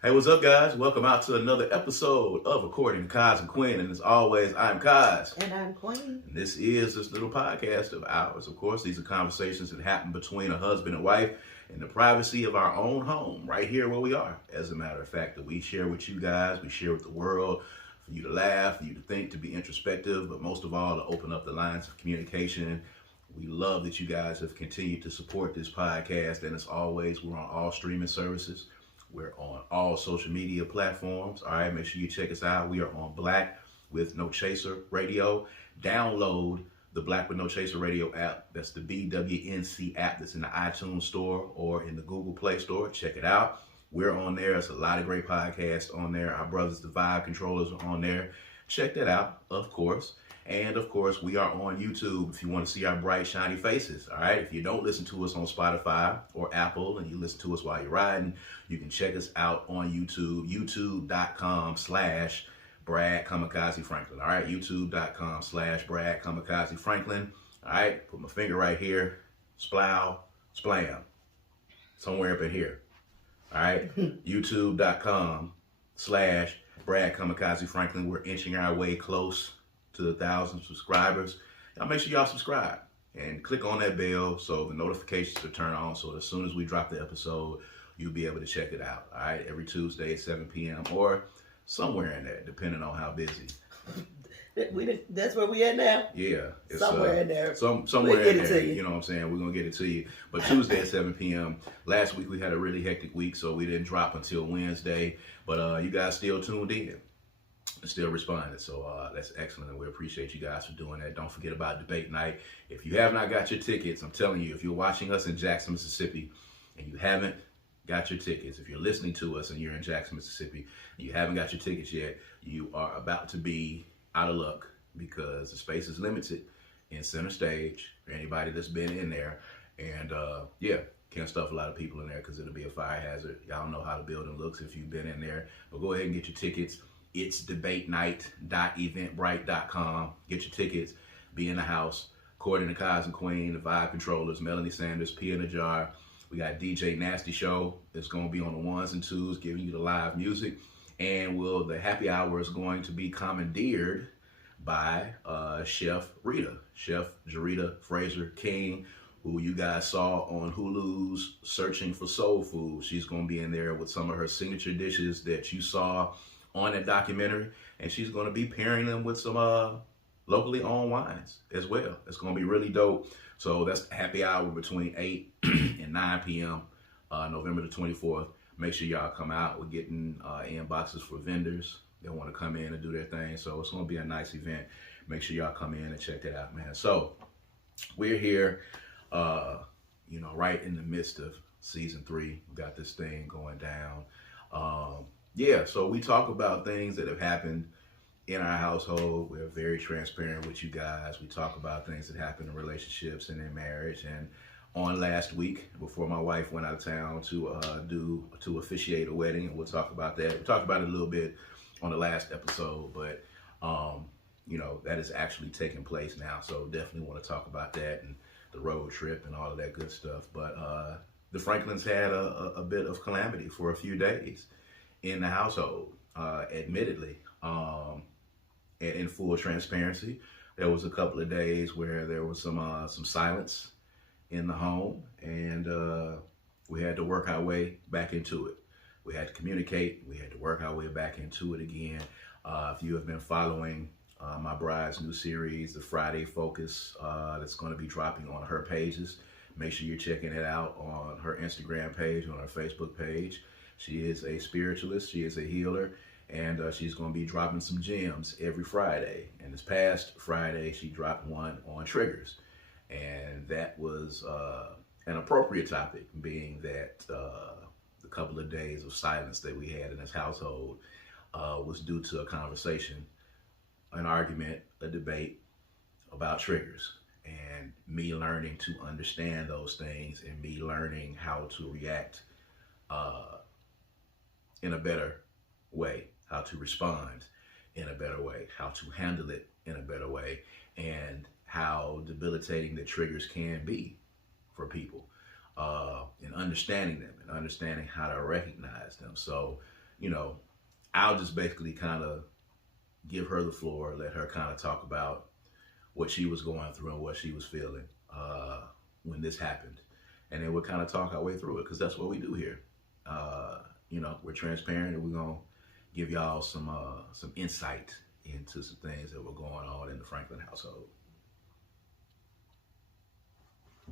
Hey, what's up, guys? Welcome out to another episode of According to Kaz Queen. And as always, I'm Kaz. And I'm Queen. And this is this little podcast of ours. Of course, these are conversations that happen between a husband and wife in the privacy of our own home, right here where we are. As a matter of fact, that we share with you guys, we share with the world, for you to laugh, for you to think, to be introspective, but most of all, to open up the lines of communication. We love that you guys have continued to support this podcast. And as always, we're on all streaming services. We're on all social media platforms. All right, make sure you check us out. We are on Black with No Chaser Radio. Download the Black with No Chaser Radio app. That's the BWNC app that's in the iTunes store or in the Google Play Store. Check it out. We're on there. There's a lot of great podcasts on there. Our brothers, the Vibe Controllers, are on there. Check that out, of course. And of course, we are on YouTube if you want to see our bright, shiny faces. All right. If you don't listen to us on Spotify or Apple and you listen to us while you're riding, you can check us out on YouTube, youtube.com/Brad Kamikaze Franklin. All right. youtube.com/Brad Kamikaze Franklin. All right. Put my finger right here. Splow, splam. Somewhere up in here. All right. youtube.com/Brad Kamikaze Franklin. We're inching our way close to 1,000 subscribers. Y'all make sure y'all subscribe and click on that bell so the notifications are turned on, so as soon as we drop the episode, you'll be able to check it out. All right, every Tuesday at 7 p.m. or somewhere in there, depending on how busy. That's where we at now? Yeah. It's, somewhere in there. Somewhere in there. You know what I'm saying? We're going to get it to you. But Tuesday at 7 p.m. Last week we had a really hectic week, so we didn't drop until Wednesday. But you guys still tuned in. Still responded, so that's excellent, and we appreciate you guys for doing that. Don't forget about debate night. If you have not got your tickets, I'm telling you, if you're watching us in Jackson, Mississippi, and you haven't got your tickets, if you're listening to us and you're in Jackson, Mississippi, and you haven't got your tickets yet, you are about to be out of luck because the space is limited in center stage for anybody that's been in there, and can't stuff a lot of people in there because it'll be a fire hazard. Y'all know how the building looks if you've been in there, but go ahead and get your tickets. It's debatenight.eventbrite.com. Get your tickets. Be in the house. According to Kaz Queen, the Vibe Controllers, Melanie Sanders, P in the Jar. We got DJ Nasty Show that's going to be on the ones and twos, giving you the live music. And the happy hour is going to be commandeered by Chef Jarita Fraser King, who you guys saw on Hulu's Searching for Soul Food. She's going to be in there with some of her signature dishes that you saw on that documentary, and she's going to be pairing them with some locally owned wines as well. It's going to be really dope. So that's happy hour between 8 and 9 p.m. November the 24th. Make sure y'all come out. We're getting inboxes for vendors that want to come in and do their thing. So it's going to be a nice event. Make sure y'all come in and check that out, man. So we're here, right in the midst of season 3. We got this thing going down. So we talk about things that have happened in our household. We're very transparent with you guys. We talk about things that happen in relationships and in marriage. And on last week, before my wife went out of town to officiate a wedding, and we'll talk about that. We talked about it a little bit on the last episode, but that is actually taking place now. So definitely want to talk about that and the road trip and all of that good stuff. But the Franklins had a bit of calamity for a few days in the household, admittedly, and in full transparency. There was a couple of days where there was some silence in the home, and we had to work our way back into it. We had to communicate. We had to work our way back into it again. If you have been following my bride's new series, the Friday Focus, that's going to be dropping on her pages, make sure you're checking it out on her Instagram page, on her Facebook page. She is a spiritualist, she is a healer, and she's going to be dropping some gems every Friday. And this past Friday, she dropped one on triggers. And that was an appropriate topic, being that the couple of days of silence that we had in this household was due to a conversation, an argument, a debate about triggers. And me learning to understand those things and me learning how to react in a better way, how to respond in a better way, how to handle it in a better way, and how debilitating the triggers can be for people, and understanding them and understanding how to recognize them. So you know, I'll just basically kind of give her the floor, let her kind of talk about what she was going through and what she was feeling when this happened. And then we'll kind of talk our way through it, because that's what we do here. You know, we're transparent, and we're going to give y'all some insight into some things that were going on in the Franklin household.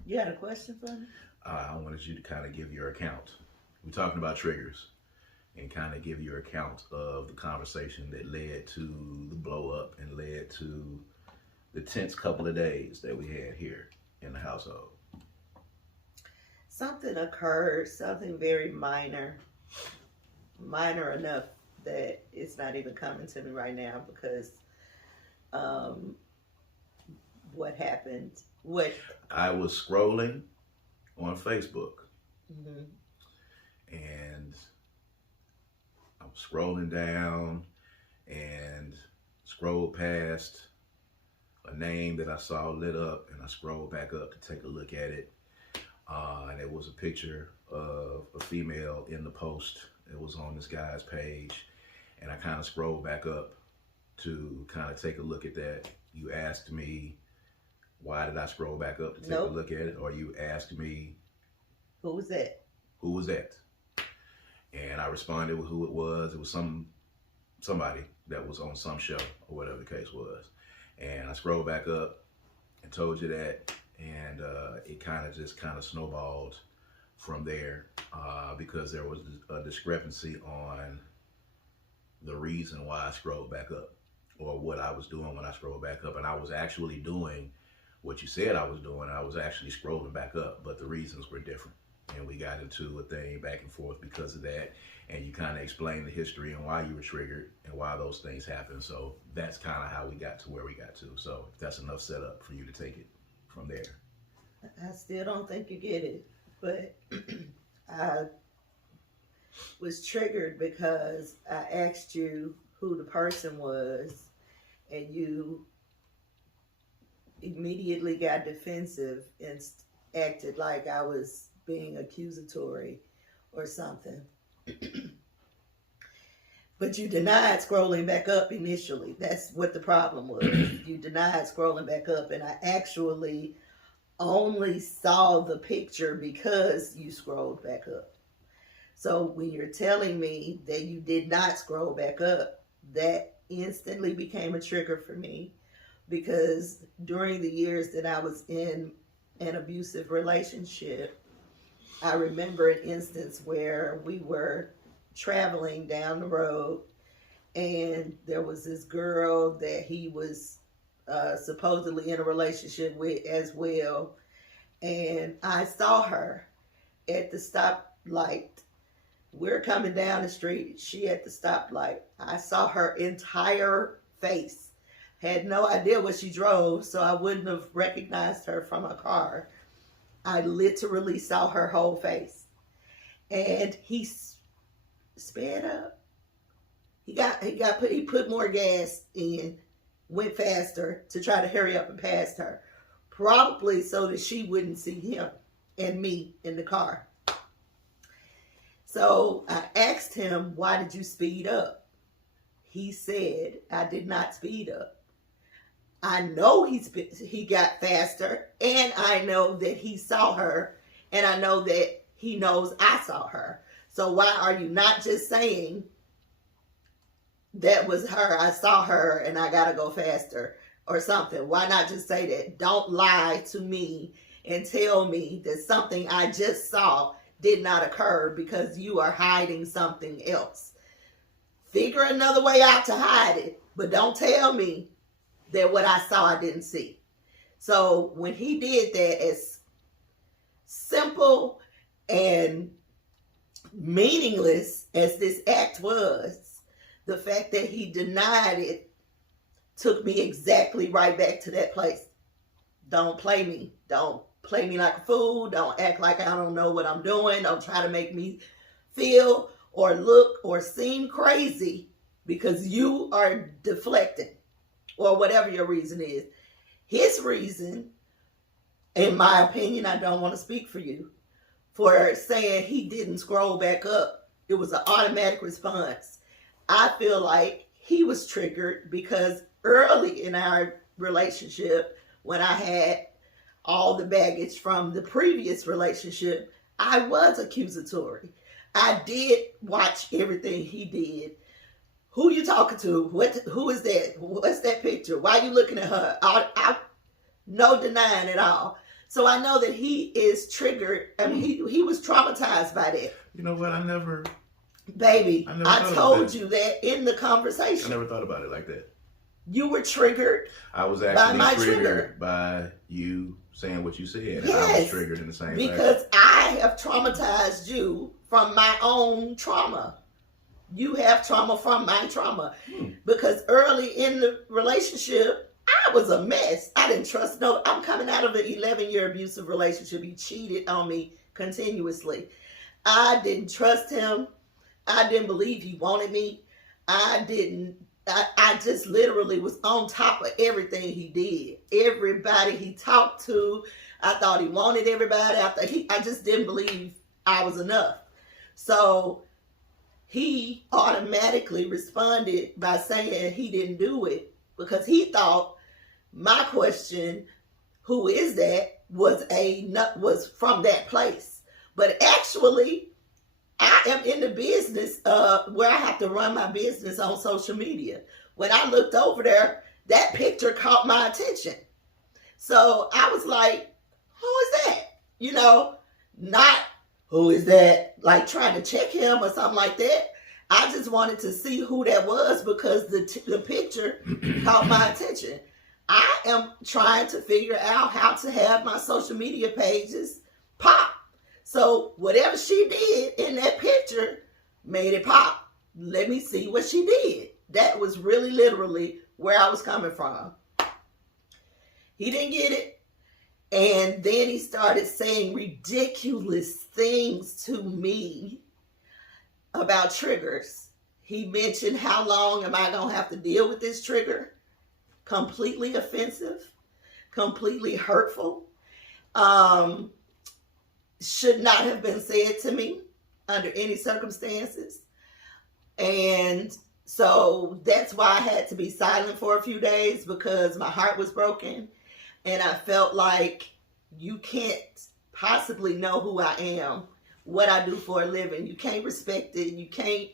You had a question for me? I wanted you to kind of give your account. We're talking about triggers, and kind of give your account of the conversation that led to the blow up and led to the tense couple of days that we had here in the household. Something occurred, something very minor enough that it's not even coming to me right now, because what happened? I was scrolling on Facebook, Mm-hmm. and I was scrolling down and scrolled past a name that I saw lit up, and I scrolled back up to take a look at it. And it was a picture of a female in the post. It was on this guy's page, and I kind of scrolled back up to kind of take a look at that. You asked me, why did I scroll back up to take a look at it? Or you asked me, Who was that? Who was that? And I responded with who it was. It was somebody that was on some show, or whatever the case was. And I scrolled back up and told you that, and it kind of snowballed from there, because there was a discrepancy on the reason why I scrolled back up, or what I was doing when I scrolled back up. And I was actually doing what you said I was doing. I was actually scrolling back up, but the reasons were different. And we got into a thing back and forth because of that. And you kind of explained the history and why you were triggered and why those things happened. So that's kind of how we got to where we got to. So if that's enough setup for you to take it from there. I still don't think you get it, but I was triggered because I asked you who the person was, and you immediately got defensive and acted like I was being accusatory or something. But you denied scrolling back up initially. That's what the problem was. You denied scrolling back up, and I actually only saw the picture because you scrolled back up. So when you're telling me that you did not scroll back up, that instantly became a trigger for me, because during the years that I was in an abusive relationship, I remember an instance where we were traveling down the road, and there was this girl that he was supposedly in a relationship with as well. And I saw her at the stoplight. We're coming down the street, she at the stoplight. I saw her entire face. Had no idea what she drove, so I wouldn't have recognized her from a car. I literally saw her whole face. And he sped up. He put more gas in, went faster to try to hurry up and pass her. Probably so that she wouldn't see him and me in the car. So I asked him, why did you speed up? He said, I did not speed up. I know he got faster, and I know that he saw her, and I know that he knows I saw her. So why are you not just saying that was her, I saw her, and I gotta go faster or something? Why not just say that? Don't lie to me and tell me that something I just saw did not occur, because you are hiding something else. Figure another way out to hide it, but don't tell me that what I saw I didn't see. So when he did that, as simple and meaningless as this act was, the fact that he denied it took me exactly right back to that place. Don't play me. Don't play me like a fool. Don't act like I don't know what I'm doing. Don't try to make me feel or look or seem crazy because you are deflecting, or whatever your reason is. His reason, in my opinion, I don't want to speak for you, for saying he didn't scroll back up It was an automatic response. I feel like he was triggered because early in our relationship, when I had all the baggage from the previous relationship, I was accusatory. I did watch everything he did. Who you talking to? Who is that? What's that picture? Why are you looking at her? No denying at all. So I know that he is triggered. I mean, he was traumatized by that. You know what? Baby, I told you that in the conversation. I never thought about it like that. You were triggered. I was actually triggered by you saying what you said. Yes, and I was triggered in the same way. Because I have traumatized you from my own trauma. You have trauma from my trauma. Because early in the relationship, I was a mess. I didn't trust I'm coming out of an 11-year abusive relationship. He cheated on me continuously. I didn't trust him. I didn't believe he wanted me. I just literally was on top of everything he did. Everybody he talked to, I thought he wanted everybody. I just didn't believe I was enough. So he automatically responded by saying he didn't do it because he thought my question, who is that, was from that place. But actually, I am in the business where I have to run my business on social media. When I looked over there, that picture caught my attention. So I was like, who is that? Not who is that, like trying to check him or something like that. I just wanted to see who that was because the picture caught my attention. I am trying to figure out how to have my social media pages pop. So whatever she did in that picture made it pop. Let me see what she did. That was really literally where I was coming from. He didn't get it. And then he started saying ridiculous things to me about triggers. He mentioned, how long am I going to have to deal with this trigger? Completely offensive, completely hurtful. Should not have been said to me under any circumstances. And so that's why I had to be silent for a few days, because my heart was broken. And I felt like you can't possibly know who I am, what I do for a living. You can't respect it. You can't,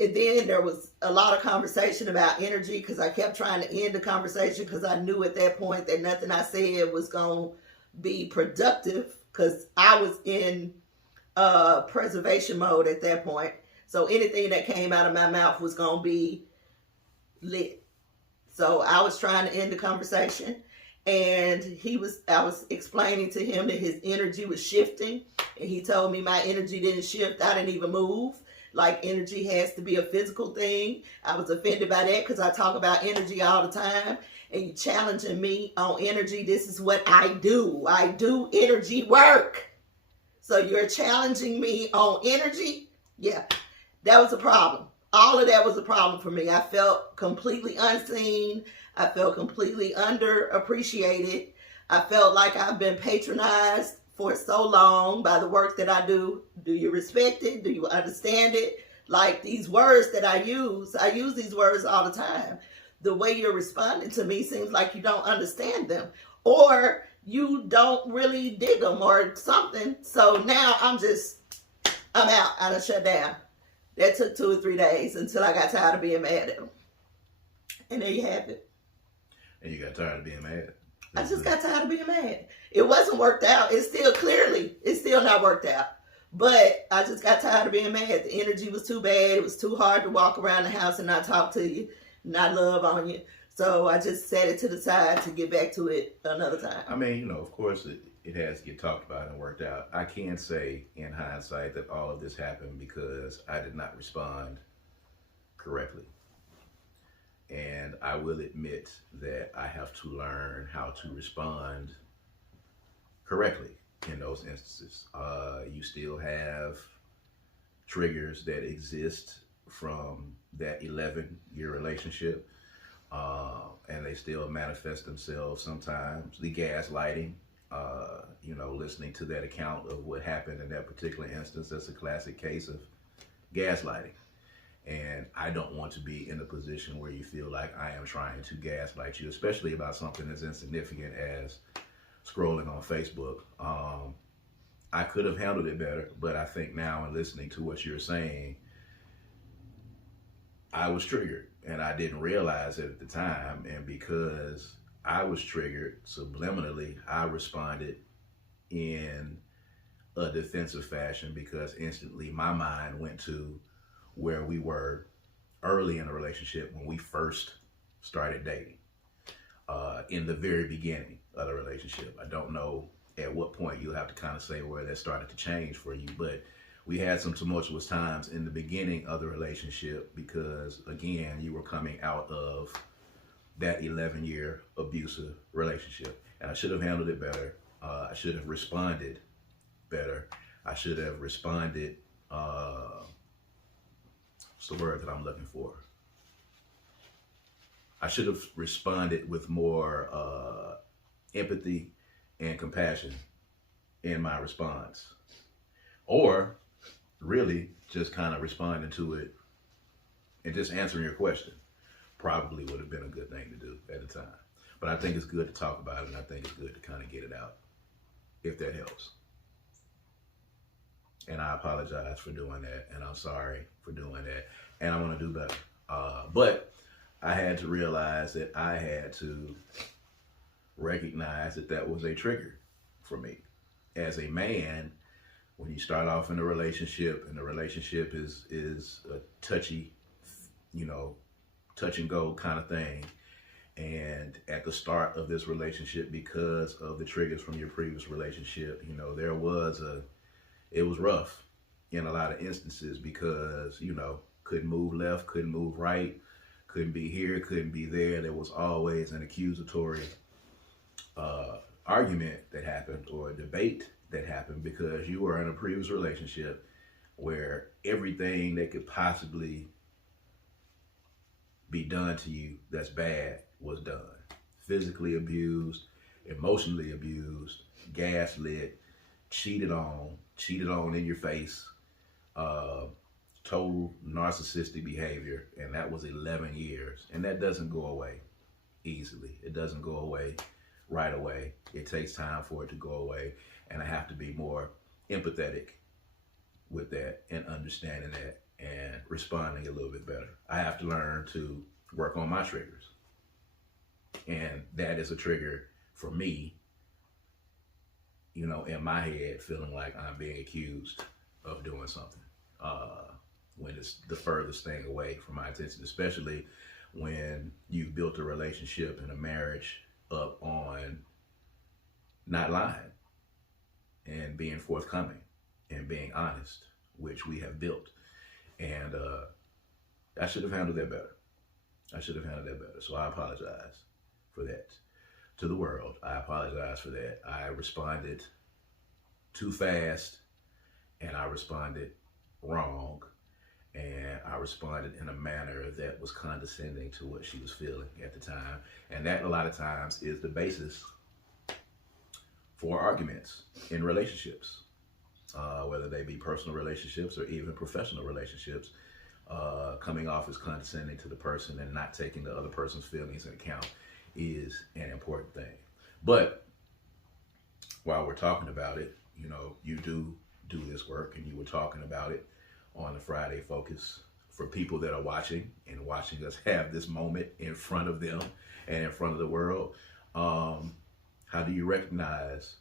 And then there was a lot of conversation about energy because I kept trying to end the conversation because I knew at that point that nothing I said was going to be productive because I was in preservation mode at that point. So anything that came out of my mouth was going to be lit. So I was trying to end the conversation, and I was explaining to him that his energy was shifting, and he told me my energy didn't shift. I didn't even move. Like, energy has to be a physical thing. I was offended by that because I talk about energy all the time, and you challenging me on energy. This is what I do. I do energy work. So you're challenging me on energy? Yeah, that was a problem. All of that was a problem for me. I felt completely unseen. I felt completely underappreciated. I felt like I've been patronized for so long by the work that I do. Do you respect it? Do you understand it? Like, these words that I use these words all the time. The way you're responding to me seems like you don't understand them, or you don't really dig them or something. So now I'm out. I done shut down. That took 2 or 3 days until I got tired of being mad at him. And there you have it. And you got tired of being mad? I just got tired of being mad. It wasn't worked out. It's still not worked out. But I just got tired of being mad. The energy was too bad. It was too hard to walk around the house and not talk to you, not love on you. So I just set it to the side to get back to it another time. I mean, of course it has to get talked about and worked out. I can say in hindsight that all of this happened because I did not respond correctly. And I will admit that I have to learn how to respond correctly in those instances. You still have triggers that exist from that 11-year relationship, and they still manifest themselves sometimes. The gaslighting, Listening to that account of what happened in that particular instance, that's a classic case of gaslighting. And I don't want to be in a position where you feel like I am trying to gaslight you, especially about something as insignificant as scrolling on Facebook. I could have handled it better, but I think now in listening to what you're saying, I was triggered and I didn't realize it at the time. And because I was triggered subliminally, I responded in a defensive fashion because instantly my mind went to where we were early in the relationship when we first started dating, in the very beginning of the relationship. I don't know at what point you'll have to kind of say where that started to change for you, but we had some tumultuous times in the beginning of the relationship because, again, you were coming out of that 11-year abusive relationship. And I should have handled it better. I should have responded better. I should have responded, what's the word that I'm looking for? I should have responded with more empathy and compassion in my response. Or really just kind of responding to it and just answering your question probably would have been a good thing to do at the time. But I think it's good to talk about it, and I think it's good to kind of get it out, if that helps. And I apologize for doing that, and I'm sorry for doing that, and I want to do better. But I had to realize that I had to recognize that that was a trigger for me. As a man, when you start off in a relationship, and the relationship is a touchy, touch and go kind of thing, and at the start of this relationship, because of the triggers from your previous relationship, it was rough in a lot of instances because, couldn't move left, couldn't move right, couldn't be here, couldn't be there. There was always an accusatory argument that happened or a debate that happened because you were in a previous relationship where everything that could possibly be done to you that's bad was done. Physically abused, emotionally abused, gaslit, cheated on in your face, total narcissistic behavior, and that was 11 years. And that doesn't go away easily. It doesn't go away right away. It takes time for it to go away, and I have to be more empathetic with that and understanding that and responding a little bit better. I have to learn to work on my triggers, and that is a trigger for me, in my head, feeling like I'm being accused of doing something, when it's the furthest thing away from my attention, especially when you've built a relationship and a marriage up on not lying and being forthcoming and being honest, which we have built. And I should have handled that better. So I apologize for that to the world. I apologize for that. I responded too fast, and I responded wrong, and I responded in a manner that was condescending to what she was feeling at the time. And that a lot of times is the basis for arguments in relationships, whether they be personal relationships or even professional relationships. Coming off as condescending to the person and not taking the other person's feelings into account is an important thing. But while we're talking about it, you do this work, and you were talking about it on the Friday Focus for people that are watching us have this moment in front of them and in front of the world. How do you recognize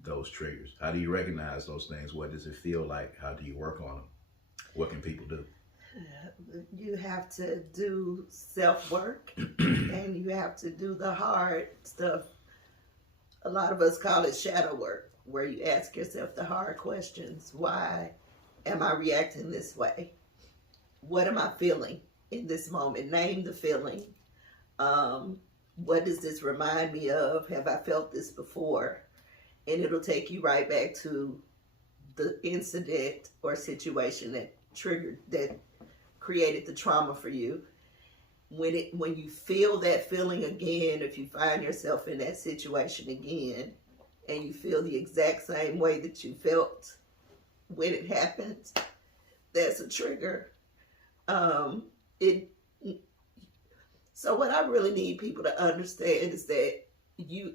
those triggers? How do you recognize those things? What does it feel like? How do you work on them? What can people do? You have to do self-work and you have to do the hard stuff. A lot of us call it shadow work, where you ask yourself the hard questions. Why am I reacting this way? What am I feeling in this moment? Name the feeling. What does this remind me of? Have I felt this before? And it'll take you right back to the incident or situation that created the trauma for you. when you feel that feeling again, if you find yourself in that situation again, and you feel the exact same way that you felt when it happens, that's a trigger. It. So what I really need people to understand is that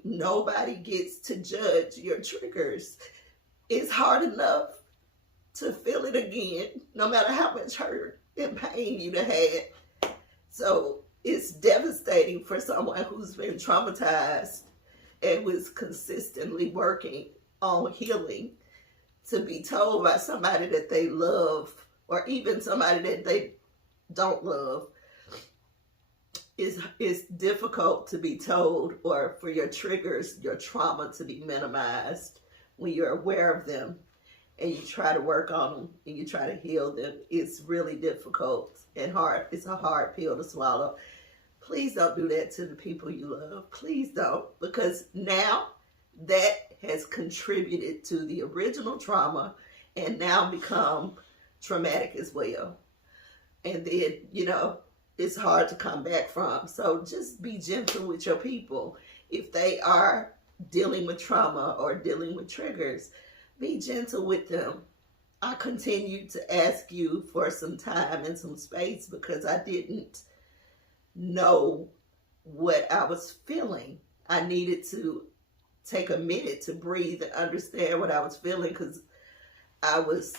nobody gets to judge your triggers. It's hard enough to feel it again, no matter how much hurt and pain you done had. So it's devastating for someone who's been traumatized and was consistently working on healing to be told by somebody that they love, or even somebody that they don't love. It's difficult to be told, or for your triggers, your trauma to be minimized when you're aware of them and you try to work on them and you try to heal them. It's really difficult and hard. It's a hard pill to swallow. Please don't do that to the people you love. Please don't, because now that has contributed to the original trauma and now become traumatic as well. And then, it's hard to come back from. So just be gentle with your people. If they are dealing with trauma or dealing with triggers, be gentle with them. I continue to ask you for some time and some space because I didn't know what I was feeling. I needed to take a minute to breathe and understand what I was feeling, because I was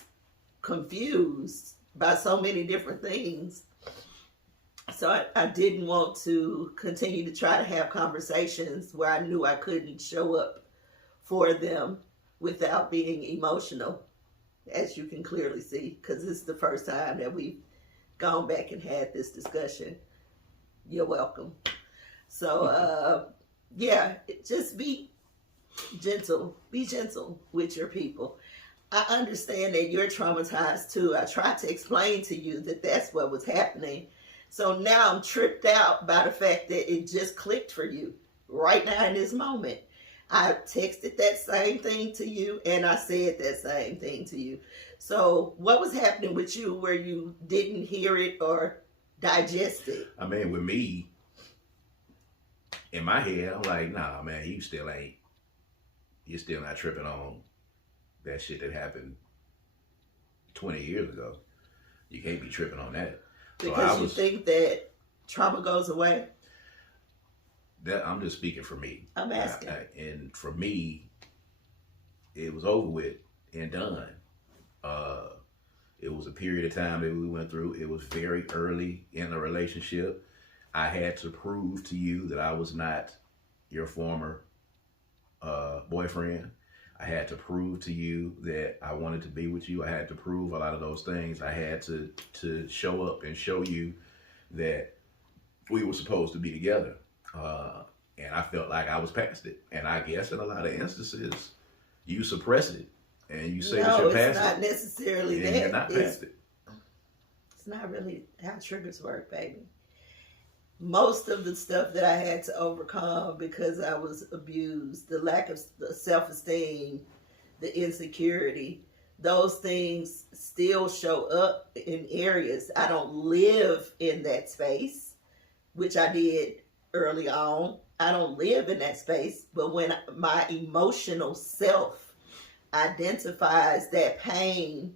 confused by so many different things. So I didn't want to continue to try to have conversations where I knew I couldn't show up for them without being emotional, as you can clearly see, because this is the first time that we've gone back and had this discussion. You're welcome. So, just be gentle. Be gentle with your people. I understand that you're traumatized too. I tried to explain to you that that's what was happening. So now I'm tripped out by the fact that it just clicked for you right now in this moment. I texted that same thing to you and I said that same thing to you. So what was happening with you where you didn't hear it or digest it? I mean, with me, in my head, I'm like, nah, man, you're still not tripping on that shit that happened 20 years ago. You can't be tripping on that. Because you think that trauma goes away? I'm just speaking for me. I'm asking. And for me, it was over with and done. It was a period of time that we went through. It was very early in the relationship. I had to prove to you that I was not your former boyfriend. I had to prove to you that I wanted to be with you. I had to prove a lot of those things. I had to show up and show you that we were supposed to be together. And I felt like I was past it. And I guess in a lot of instances, you suppress it. And you say that you're past it. No, it's not necessarily that. You're not past it. It's not really how triggers work, baby. Most of the stuff that I had to overcome because I was abused, the lack of self-esteem, the insecurity, those things still show up in areas. I don't live in that space, which I did early on. I don't live in that space, but when my emotional self identifies that pain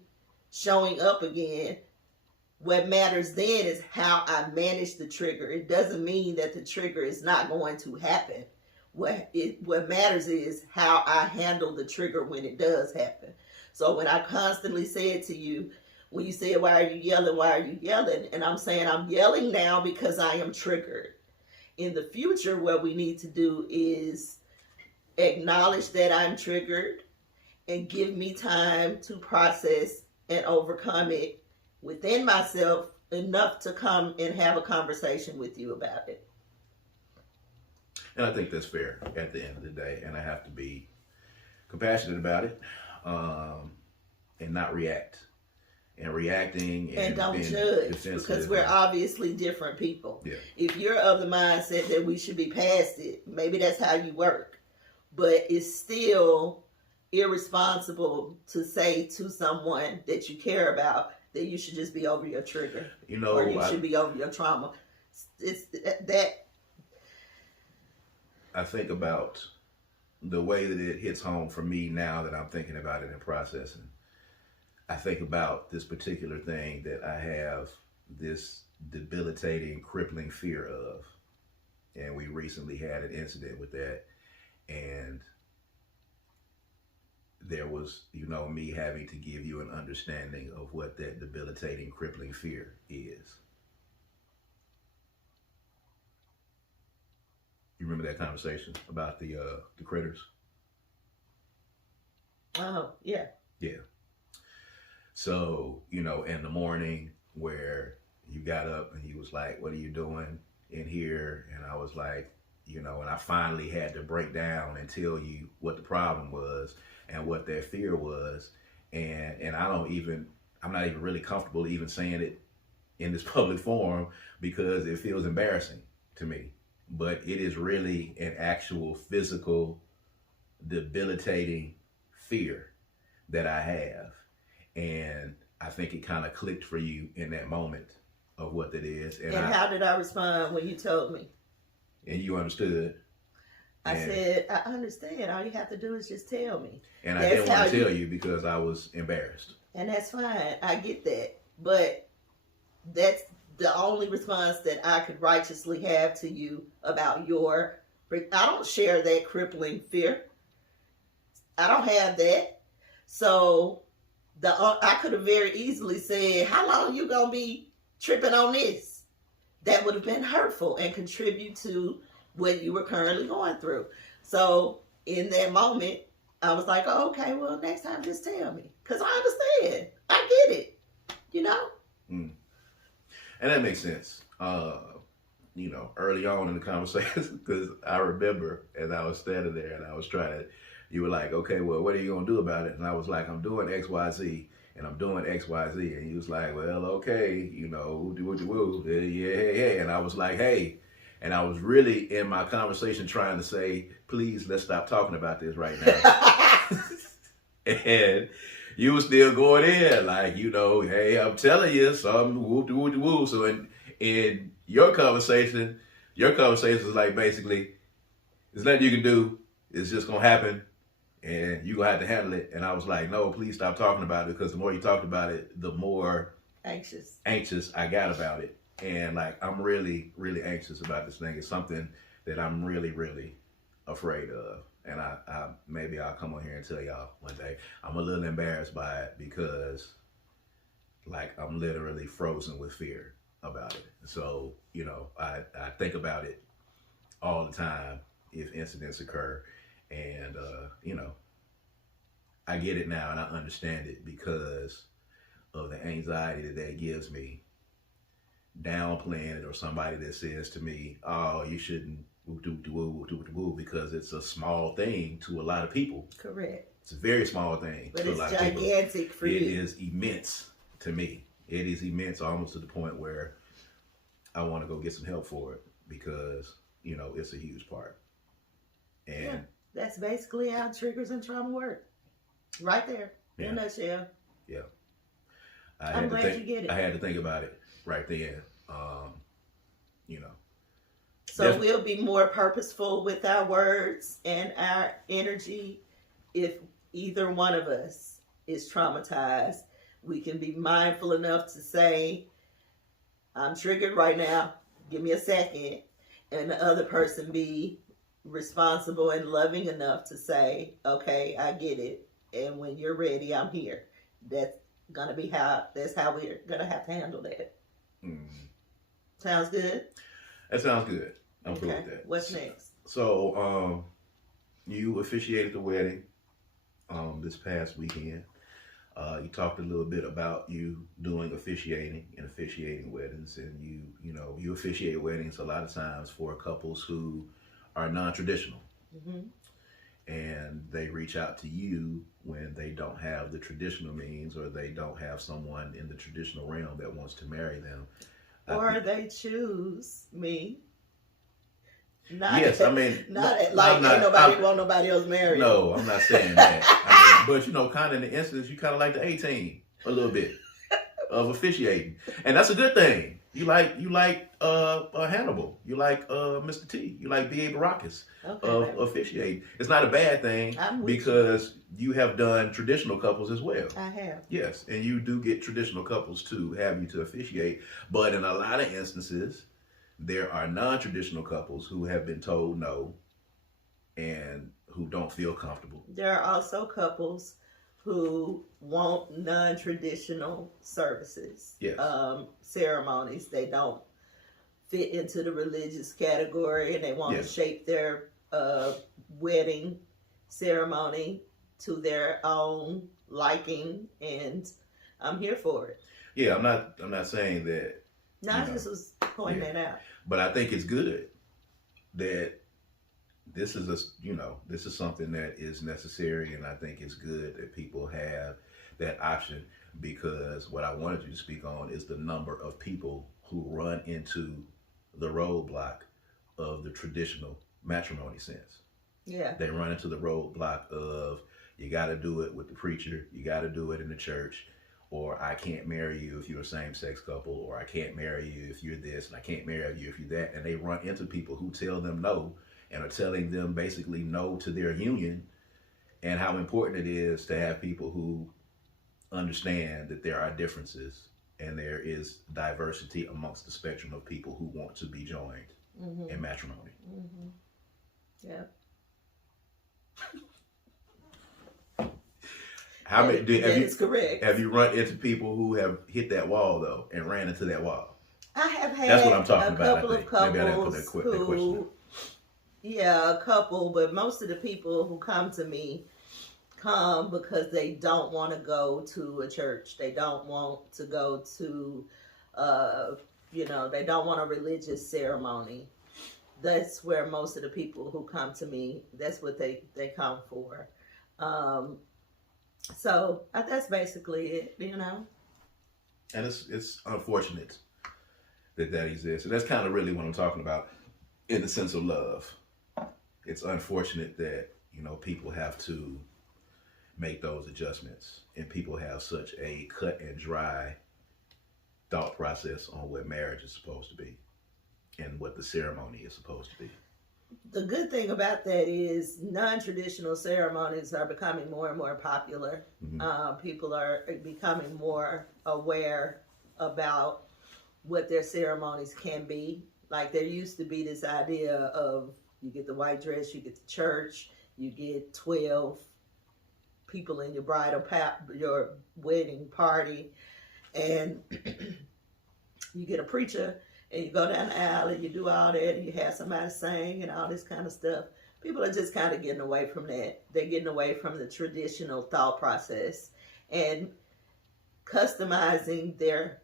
showing up again, what matters then is how I manage the trigger. It doesn't mean that the trigger is not going to happen. What matters is how I handle the trigger when it does happen. So when I constantly said to you, when you said, why are you yelling? Why are you yelling? And I'm saying I'm yelling now because I am triggered. In the future, what we need to do is acknowledge that I'm triggered and give me time to process and overcome it within myself enough to come and have a conversation with you about it. And I think that's fair at the end of the day. And I have to be compassionate about it and not react. And reacting and don't judge, because we're obviously different people. Yeah. If you're of the mindset that we should be past it, maybe that's how you work. But it's still irresponsible to say to someone that you care about that you should just be over your trigger, or you should be over your trauma. it's that. I think about the way that it hits home for me now that I'm thinking about it and processing. I think about this particular thing that I have this debilitating, crippling fear of. And we recently had an incident with that. And there was, me having to give you an understanding of what that debilitating, crippling fear is. You remember that conversation about the critters? Oh, yeah. Yeah. So, in the morning where you got up and he was like, "What are you doing in here?" And I was like, and I finally had to break down and tell you what the problem was and what their fear was. And I'm not even really comfortable even saying it in this public forum because it feels embarrassing to me. But it is really an actual physical, debilitating fear that I have. And I think it kind of clicked for you in that moment of what that is. And how did I respond when you told me? And you understood. I said, I understand. All you have to do is just tell me. And I didn't want to tell you because I was embarrassed. And that's fine. I get that. But that's the only response that I could righteously have to you about I don't share that crippling fear. I don't have that. So I could have very easily said, "How long you gonna be tripping on this?" That would have been hurtful and contribute to what you were currently going through. So in that moment, I was like, "Oh, okay, well, next time just tell me." Because I understand. I get it. Mm. And that makes sense. Early on in the conversation, because I remember as I was standing there and I was trying to, you were like, "Okay, well, what are you going to do about it?" And I was like, "I'm doing X, Y, Z, and I'm doing X, Y, Z." And he was like, "Well, okay, woo. Yeah. And I was like, "Hey," and I was really in my conversation trying to say, "Please, let's stop talking about this right now." And you were still going in like, "Hey, I'm telling you something, woo. So in your conversation is like basically, there's nothing you can do. It's just going to happen. And you're going to have to handle it." And I was like, "No, please stop talking about it." Because the more you talked about it, the more anxious I got about it. And like, I'm really, really anxious about this thing. It's something that I'm really, really afraid of. And maybe I'll come on here and tell y'all one day. I'm a little embarrassed by it because like I'm literally frozen with fear about it. So, I think about it all the time if incidents occur. And, I get it now and I understand it because of the anxiety that gives me. Downplaying it, or somebody that says to me, "Oh, you shouldn't do," because it's a small thing to a lot of people. Correct. It's a very small thing but to a lot of people. But it's gigantic for you. It is immense to me. It is immense almost to the point where I want to go get some help for it because, it's a huge part. And yeah, that's basically how triggers and trauma work. Right there, in a nutshell. Yeah. I'm glad you get it. I had to think about it right then. So we'll be more purposeful with our words and our energy. If either one of us is traumatized, we can be mindful enough to say, "I'm triggered right now. Give me a second." And the other person be responsible and loving enough to say, "Okay, I get it. And when you're ready, I'm here." That's how we're gonna have to handle that. Sounds good? That sounds good. I'm cool with that. What's next? So, you officiated the wedding this past weekend. You talked a little bit about you doing officiating weddings, and you officiate weddings a lot of times for couples who are non-traditional. Mm-hmm. And they reach out to you when they don't have the traditional means, or they don't have someone in the traditional realm that wants to marry them. Or they choose me. Yes, I mean, ain't nobody want nobody else married. No, I'm not saying that. But kind of in the instance, you kind of like the 18 a little bit of officiating, and that's a good thing. You like Hannibal. You like Mr. T. You like B.A. Baracus of Officiating. It's not a bad thing because you have done traditional couples as well. I have. Yes, and you do get traditional couples to have you to officiate. But in a lot of instances, there are non-traditional couples who have been told no and who don't feel comfortable. There are also couples who want non-traditional services, yes. Ceremonies. They don't fit into the religious category, and they want to shape their wedding ceremony to their own liking, and I'm here for it. Yeah, I'm not saying that. No, I just was pointing that out. But I think it's good that this is something that is necessary, and I think it's good that people have that option, because what I wanted you to speak on is the number of people who run into the roadblock of the traditional matrimony sense. Yeah. They run into the roadblock of, you got to do it with the preacher, you got to do it in the church, or I can't marry you if you're a same-sex couple, or I can't marry you if you're this, and I can't marry you if you're that. And they run into people who tell them no, and are telling them basically no to their union, and how important it is to have people who understand that there are differences and there is diversity amongst the spectrum of people who want to be joined in matrimony. Yeah. How many? Correct. Have you run into people who have hit that wall though and ran into that wall? I have had. That's what I'm talking about. Maybe I didn't put that question. Yeah, a couple, but most of the people who come to me come because they don't want to go to a church. They don't want to go to, they don't want a religious ceremony. That's where most of the people who come to me, that's what they come for. So that's basically it, And it's unfortunate that exists. And that's kind of really what I'm talking about in the sense of love. It's unfortunate that, people have to make those adjustments, and people have such a cut and dry thought process on what marriage is supposed to be and what the ceremony is supposed to be. The good thing about that is non-traditional ceremonies are becoming more and more popular. People are becoming more aware about what their ceremonies can be. Like, there used to be this idea of, you get the white dress, you get the church, you get 12 people in your your wedding party, and you get a preacher, and you go down the aisle and you do all that, and you have somebody sing and all this kind of stuff. People are just kind of getting away from that. They're getting away from the traditional thought process and customizing their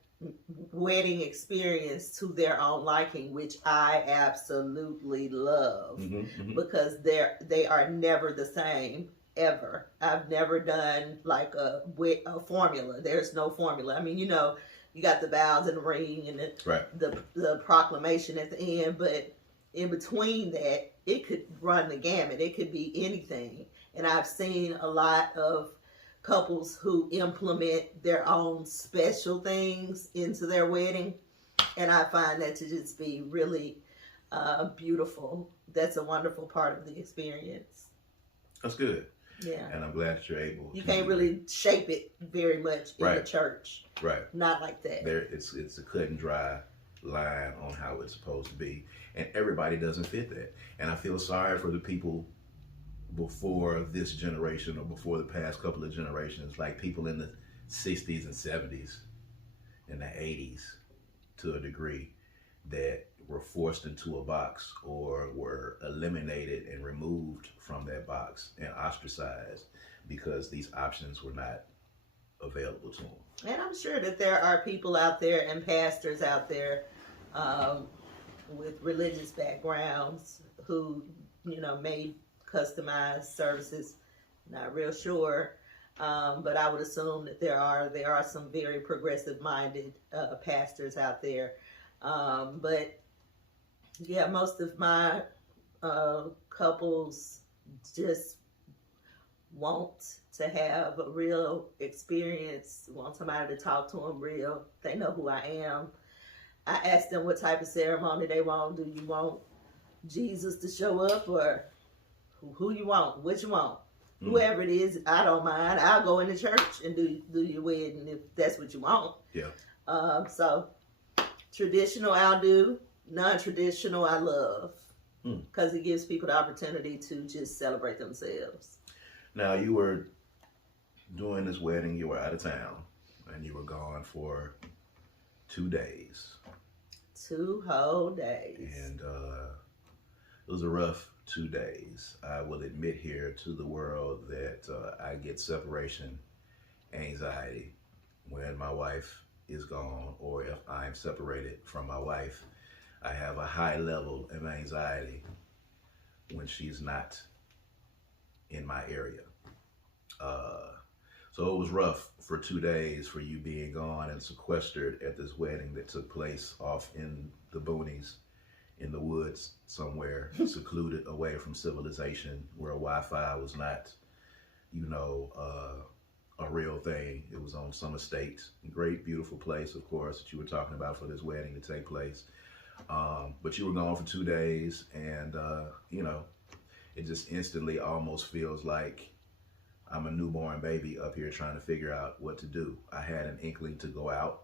wedding experience to their own liking, which I absolutely love, because they are never the same ever. I've never done like a formula. There's no formula. I mean, you got the vows and the ring and the proclamation at the end, but in between that, it could run the gamut. It could be anything. And I've seen a lot of couples who implement their own special things into their wedding, and I find that to just be really beautiful. That's a wonderful part of the experience. That's good. Yeah. And I'm glad that you're able to. You can't really shape it very much in the church. Right. Not like that. It's a cut and dry line on how it's supposed to be, and everybody doesn't fit that. And I feel sorry for the people before this generation, or before the past couple of generations, like people in the 60s and 70s and the 80s to a degree, that were forced into a box or were eliminated and removed from that box and ostracized because these options were not available to them. And I'm sure that there are people out there and pastors out there with religious backgrounds who, may customize services. Not real sure, but I would assume that there are some very progressive minded pastors out there. But yeah, most of my couples just want to have a real experience, want somebody to talk to them real. They know who I am. I asked them what type of ceremony they want. Do you want Jesus to show up, or who you want? What you want? Whoever it is, I don't mind. I'll go in the church and do your wedding if that's what you want. Yeah. So traditional I'll do. Non-traditional I love, because it gives people the opportunity to just celebrate themselves. Now, you were doing this wedding, you were out of town, and you were gone for 2 days. 2 whole days. And it was a rough 2 days. I will admit here to the world that I get separation anxiety when my wife is gone, or if I'm separated from my wife. I have a high level of anxiety when she's not in my area. So it was rough for 2 days for you being gone and sequestered at this wedding that took place off in the boonies, in the woods somewhere, secluded away from civilization, where Wi-Fi was not, a real thing. It was on some estate. Great, beautiful place, of course, that you were talking about for this wedding to take place. But you were gone for 2 days, and it just instantly almost feels like I'm a newborn baby up here trying to figure out what to do. I had an inkling to go out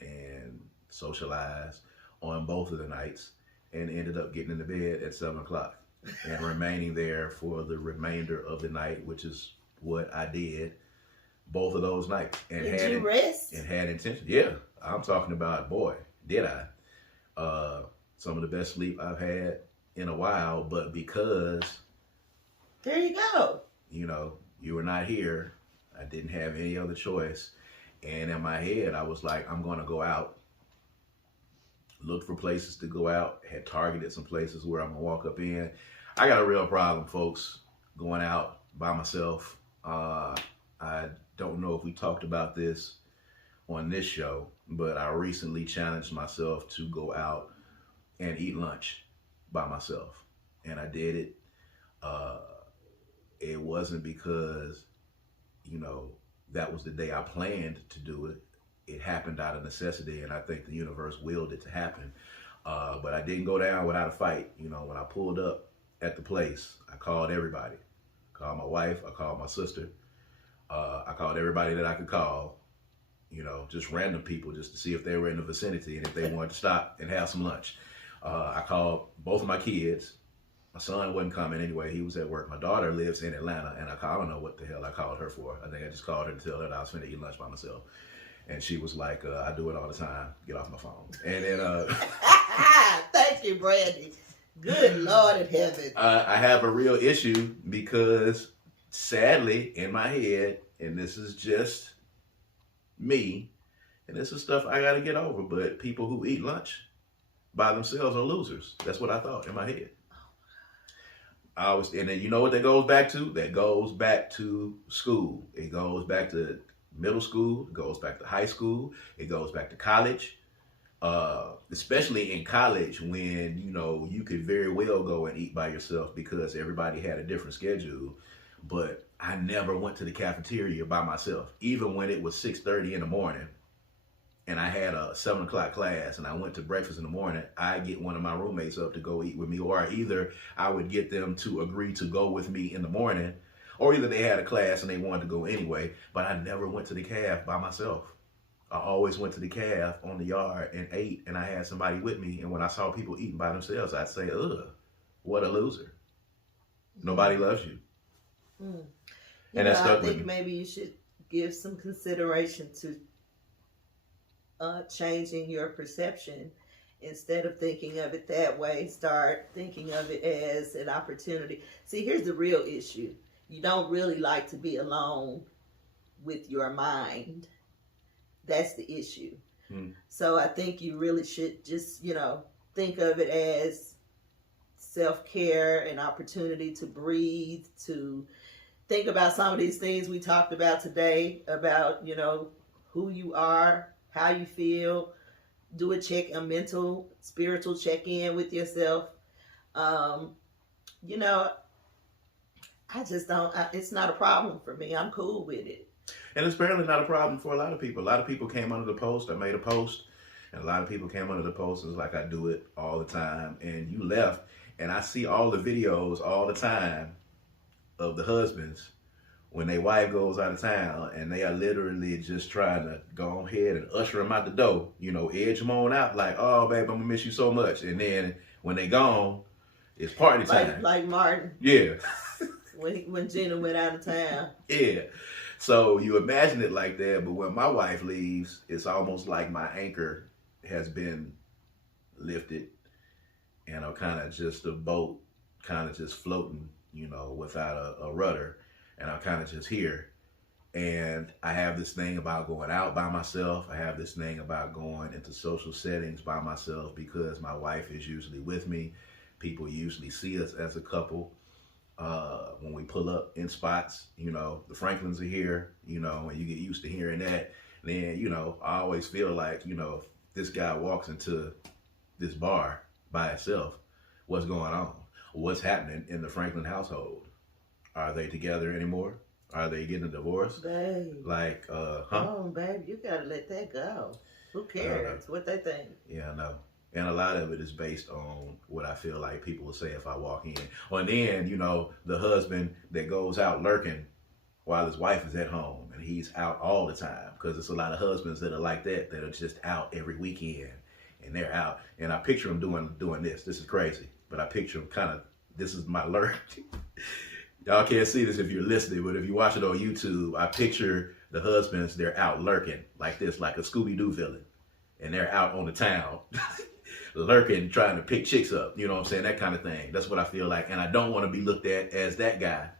and socialize on both of the nights, and ended up getting into bed at 7 o'clock and remaining there for the remainder of the night, which is what I did both of those nights. And did you rest? And had intention. Yeah, I'm talking about, boy, did I. Some of the best sleep I've had in a while, but because... There you go. You were not here, I didn't have any other choice. And in my head, I was like, I'm going to go out. Looked for places to go out, had targeted some places where I'm going to walk up in. I got a real problem, folks, going out by myself. I don't know if we talked about this on this show, but I recently challenged myself to go out and eat lunch by myself. And I did it. It wasn't because, that was the day I planned to do it. It happened out of necessity, and I think the universe willed it to happen. But I didn't go down without a fight. When I pulled up at the place, I called everybody. I called my wife, I called my sister. I called everybody that I could call, just random people, just to see if they were in the vicinity and if they wanted to stop and have some lunch. I called both of my kids. My son wasn't coming anyway. He was at work. My daughter lives in Atlanta, and I don't know what the hell I called her for. I think I just called her to tell her that I was finna eat lunch by myself. And she was like, I do it all the time. Get off my phone. And then... Thank you, Brandy. Good Lord in heaven. I have a real issue because, sadly, in my head, and this is just me, and this is stuff I got to get over, but people who eat lunch by themselves are losers. That's what I thought in my head. And then you know what that goes back to? That goes back to school. It goes back to middle school. It goes back to high school. It goes back to college. Especially in college, when, you could very well go and eat by yourself because everybody had a different schedule. But I never went to the cafeteria by myself, even when it was 6:30 in the morning and I had a 7 o'clock class and I went to breakfast in the morning. I'd get one of my roommates up to go eat with me, or either I would get them to agree to go with me in the morning, or either they had a class and they wanted to go anyway. But I never went to the caf by myself. I always went to the caf on the yard and ate, and I had somebody with me. And when I saw people eating by themselves, I'd say, ugh, what a loser. Nobody loves you. And that stuck with me. I think maybe you should give some consideration to changing your perception. Instead of thinking of it that way, start thinking of it as an opportunity. See, here's the real issue. You don't really like to be alone with your mind. That's the issue. So I think you really should just, think of it as self-care, an opportunity to breathe, to think about some of these things we talked about today, about, who you are, how you feel. Do a mental, spiritual check-in with yourself. I just don't, it's not a problem for me. I'm cool with it. And it's apparently not a problem for a lot of people. A lot of people came under the post. I made a post And a lot of people came under the post and was like, I do it all the time. And you left. And I see all the videos all the time of the husbands when their wife goes out of town and they are literally just trying to go ahead and usher them out the door, you know, edge them on out like, oh, babe, I'm going to miss you so much. And then when they gone, it's party time. Like Martin. Yeah. when Gina went out of town. Yeah. So you imagine it like that, but when my wife leaves, it's almost like my anchor has been lifted and I'm kind of just a boat kind of just floating, you know, without a rudder. And I'm kind of just here. And I have this thing about going out by myself. I have this thing about going into social settings by myself because my wife is usually with me. People usually see us as a couple. When we pull up in spots, you know, the Franklins are here, you know, and you get used to hearing that. Then, you know, I always feel like, you know, if this guy walks into this bar by itself, what's going on? What's happening in the Franklin household? Are they together anymore? Are they getting a divorce? Babe. Like, Oh, babe, you gotta let that go. Who cares what they think? Yeah, I know. And a lot of it is based on what I feel like people will say if I walk in. And then, you know, the husband that goes out lurking while his wife is at home and he's out all the time. Because there's a lot of husbands that are like that are just out every weekend and they're out. And I picture them doing this. This is crazy. But I picture them kind of, this is my lurk. Y'all can't see this if you're listening, but if you watch it on YouTube, I picture the husbands, they're out lurking like this, like a Scooby-Doo villain. And they're out on the town, lurking, trying to pick chicks up. You know what I'm saying? That kind of thing. That's what I feel like. And I don't want to be looked at as that guy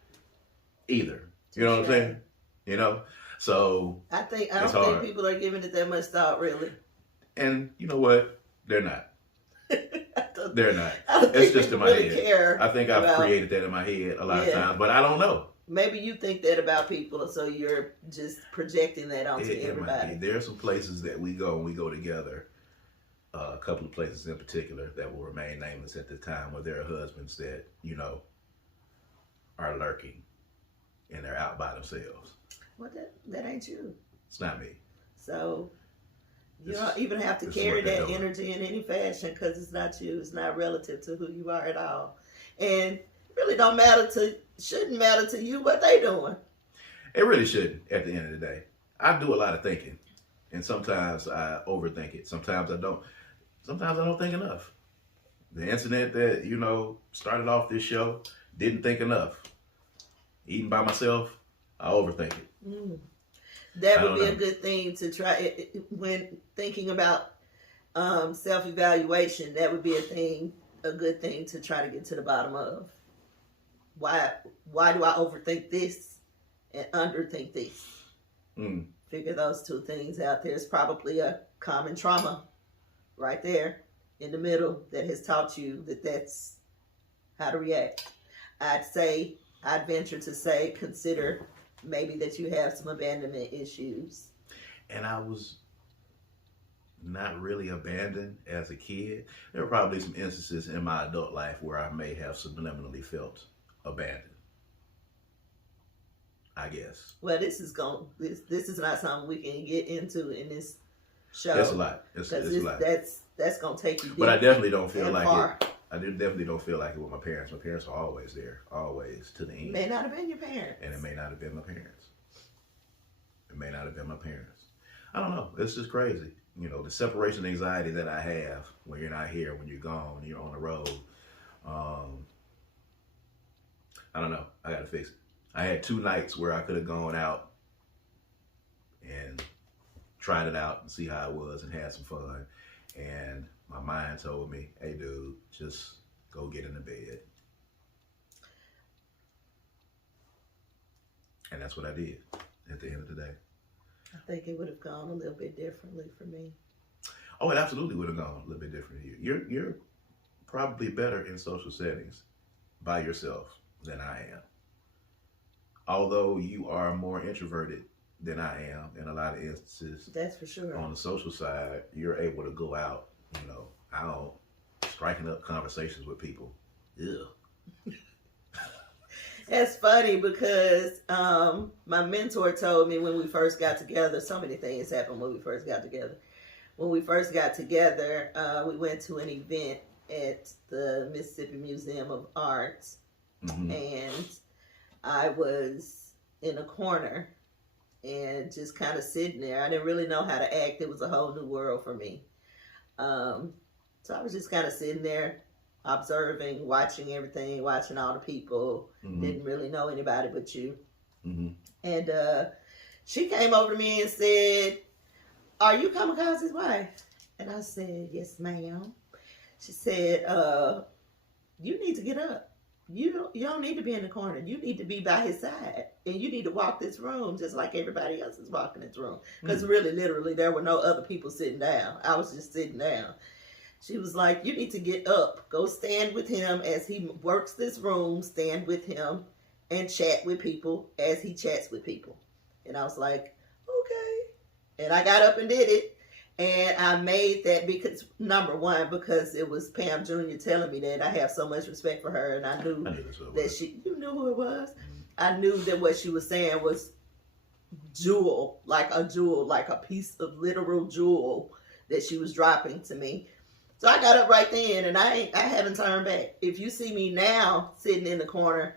either. You know what I'm saying? You know? So I don't think people are giving it that much thought, really. And you know what? They're not. They're not. It's just in my really head. I think I've created that in my head a lot of times, but I don't know. Maybe you think that about people, so you're just projecting that onto everybody. There are some places that we go together, a couple of places in particular that will remain nameless at the time, where there are husbands that, you know, are lurking and they're out by themselves. Well, that ain't you. It's not me. So you don't even have to carry that energy in any fashion because it's not you. It's not relative to who you are at all. And it really shouldn't matter to you what they doing. It really shouldn't at the end of the day. I do a lot of thinking. And sometimes I overthink it. Sometimes I don't. Sometimes I don't think enough. The incident that, you know, started off this show, didn't think enough. Eating by myself, I overthink it. Mm. That would be a good thing to try when thinking about self-evaluation. That would be a good thing to try to get to the bottom of. Why do I overthink this and underthink this? Mm. Figure those two things out. There's probably a common trauma right there in the middle that has taught you that's how to react. I'd venture to say, consider maybe that you have some abandonment issues. And I was not really abandoned as a kid. There were probably some instances in my adult life where I may have subliminally felt abandoned, I guess. Well, this is not something we can get into in this show. That's a lot. It's a lot. That's gonna take you. But I definitely don't feel like far. it. I definitely don't feel like it with my parents. My parents are always there, always to the end. It may not have been your parents. And it may not have been my parents. It may not have been my parents. I don't know. It's just crazy. You know, the separation anxiety that I have when you're not here, when you're gone, when you're on the road. I don't know. I got to fix it. I had 2 nights where I could have gone out and tried it out and see how it was and had some fun. And my mind told me, hey, dude, just go get in the bed. And that's what I did at the end of the day. I think it would have gone a little bit differently for me. Oh, it absolutely would have gone a little bit different for you. You're probably better in social settings by yourself than I am. Although you are more introverted than I am in a lot of instances. That's for sure. On the social side, you're able to go out, you know, out striking up conversations with people. Ew. That's funny because my mentor told me when we first got together, so many things happened when we first got together. when we first got together, we went to an event at the Mississippi Museum of Art, and I was in a corner and just kind of sitting there. I didn't really know how to act. It was a whole new world for me. So I was just kind of sitting there, observing, watching everything, watching all the people. Didn't really know anybody but you. And she came over to me and said, "Are you Kamikaze's wife?" And I said, "Yes, ma'am." She said, "You need to get up. You don't need to be in the corner. You need to be by his side. And you need to walk this room just like everybody else is walking this room." Because really, literally, there were no other people sitting down. I was just sitting down. She was like, "You need to get up. Go stand with him as he works this room. Stand with him and chat with people as he chats with people." And I was like, "Okay." And I got up and did it. And I made that because, number one, because it was Pam Jr. telling me that. I have so much respect for her, and I knew that you knew who it was. I knew that what she was saying was jewel, like a piece of literal jewel that she was dropping to me. So I got up right then, and I haven't turned back. If you see me now sitting in the corner,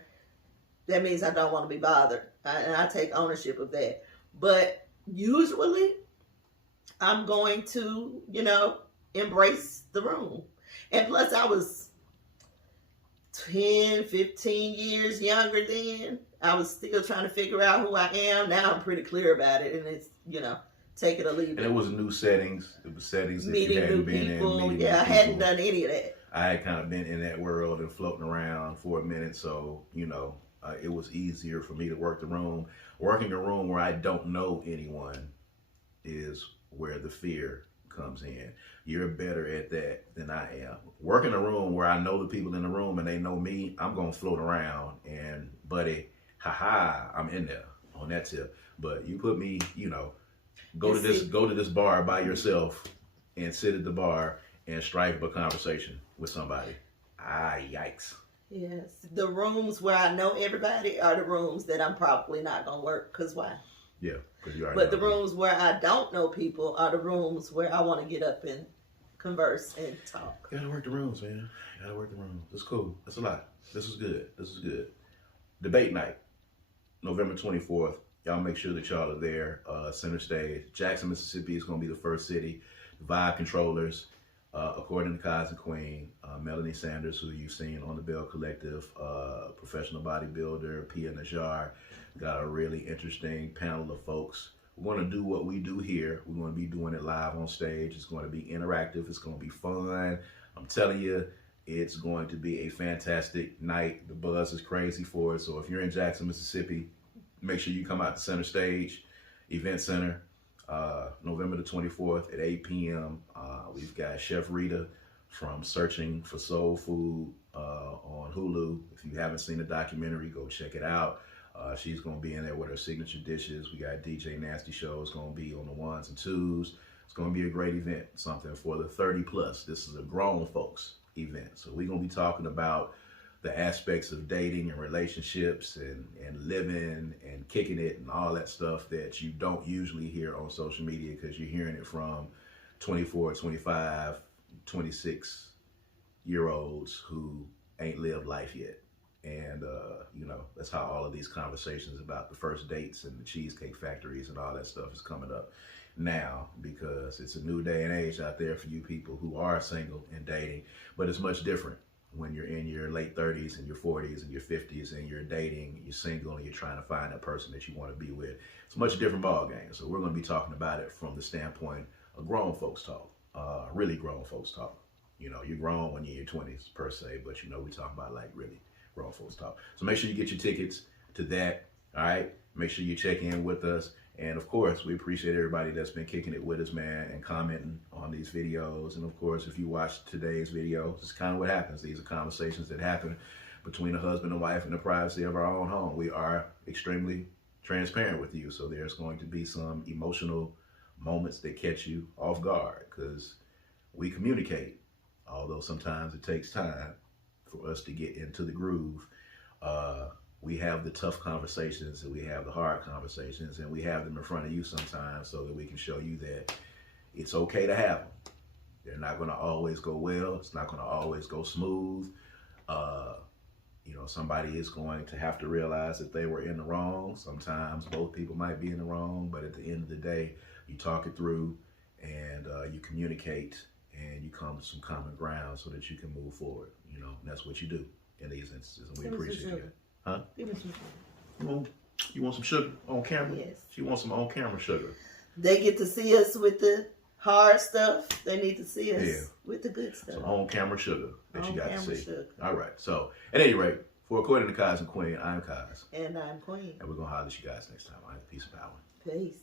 that means I don't want to be bothered, and I take ownership of that. But usually, I'm going to, embrace the room. And plus, I was 10, 15 years younger then. I was still trying to figure out who I am. Now I'm pretty clear about it, and it's, take it or leave it. And it was new settings. It was settings that meeting you hadn't new been people. in. Yeah, I hadn't done any of that. I had kind of been in that world and floating around for a minute, so, it was easier for me to work the room. Working a room where I don't know anyone is where the fear comes in. You're better at that than I am. Working a room where I know the people in the room and they know me, I'm gonna float around and buddy, I'm in there on that tip. But you put me, go to this bar by yourself and sit at the bar and strike up a conversation with somebody. Yikes. Yes, the rooms where I know everybody are the rooms that I'm probably not gonna work. Cause why? Yeah, because you already. But the rooms where I don't know people are the rooms where I want to get up and converse and talk. You gotta work the rooms, man. You gotta work the rooms. It's cool. That's a lot. This is good. Debate night, November 24th. Y'all make sure that y'all are there. Center stage. Jackson, Mississippi is gonna be the first city. The Vibe Controllers, According to Kaz Queen, Melanie Sanders, who you've seen on the Bell Collective, professional bodybuilder, Pia Najar. Got a really interesting panel of folks. We're going to do what we do here. We're going to be doing it live on stage. It's going to be interactive. It's going to be fun. I'm telling you, it's going to be a fantastic night. The buzz is crazy for it. So if you're in Jackson, Mississippi, make sure you come out to Center Stage, Event Center, November the 24th at 8 p.m. We've got Chef Rita from Searching for Soul Food on Hulu. If you haven't seen the documentary, go check it out. She's going to be in there with her signature dishes. We got DJ Nasty Show. It's going to be on the ones and twos. It's going to be a great event, something for the 30 plus. This is a grown folks event. So we're going to be talking about the aspects of dating and relationships and living and kicking it and all that stuff that you don't usually hear on social media because you're hearing it from 24, 25, 26-year-olds who ain't lived life yet. And, that's how all of these conversations about the first dates and the cheesecake factories and all that stuff is coming up now because it's a new day and age out there for you people who are single and dating. But it's much different when you're in your late 30s and your 40s and your 50s and you're dating, you're single, and you're trying to find that person that you want to be with. It's a much different ball game. So we're going to be talking about it from the standpoint of grown folks talk, really grown folks talk. You're grown when you're in your 20s per se, but we talk about like really grown folks talk. So make sure you get your tickets to that. All right. Make sure you check in with us. And of course, we appreciate everybody that's been kicking it with us, man, and commenting on these videos. And of course, if you watch today's video, this is kind of what happens. These are conversations that happen between a husband and wife in the privacy of our own home. We are extremely transparent with you. So there's going to be some emotional moments that catch you off guard because we communicate, although sometimes it takes time for us to get into the groove. We have the tough conversations and we have the hard conversations and we have them in front of you sometimes so that we can show you that, It's okay to have them. They're not going to always go well. It's not going to always go smooth. You know, somebody is going to have to realize that they were in the wrong. Sometimes both people might be in the wrong, but at the end of the day, you talk it through and you communicate and you come to some common ground so that you can move forward. You know, and that's what you do in these instances, and we appreciate it. Huh? Give me some sugar. You want some sugar on camera? Yes. She wants some on camera sugar. They get to see us with the hard stuff. They need to see us with the good stuff. Some on camera sugar that you got to see. Sugar. All right. So, at any rate, for According to Kaz Queen, I'm Kaz. And I'm Queen. And we're going to holler at you guys next time. All right. Peace and power. Peace.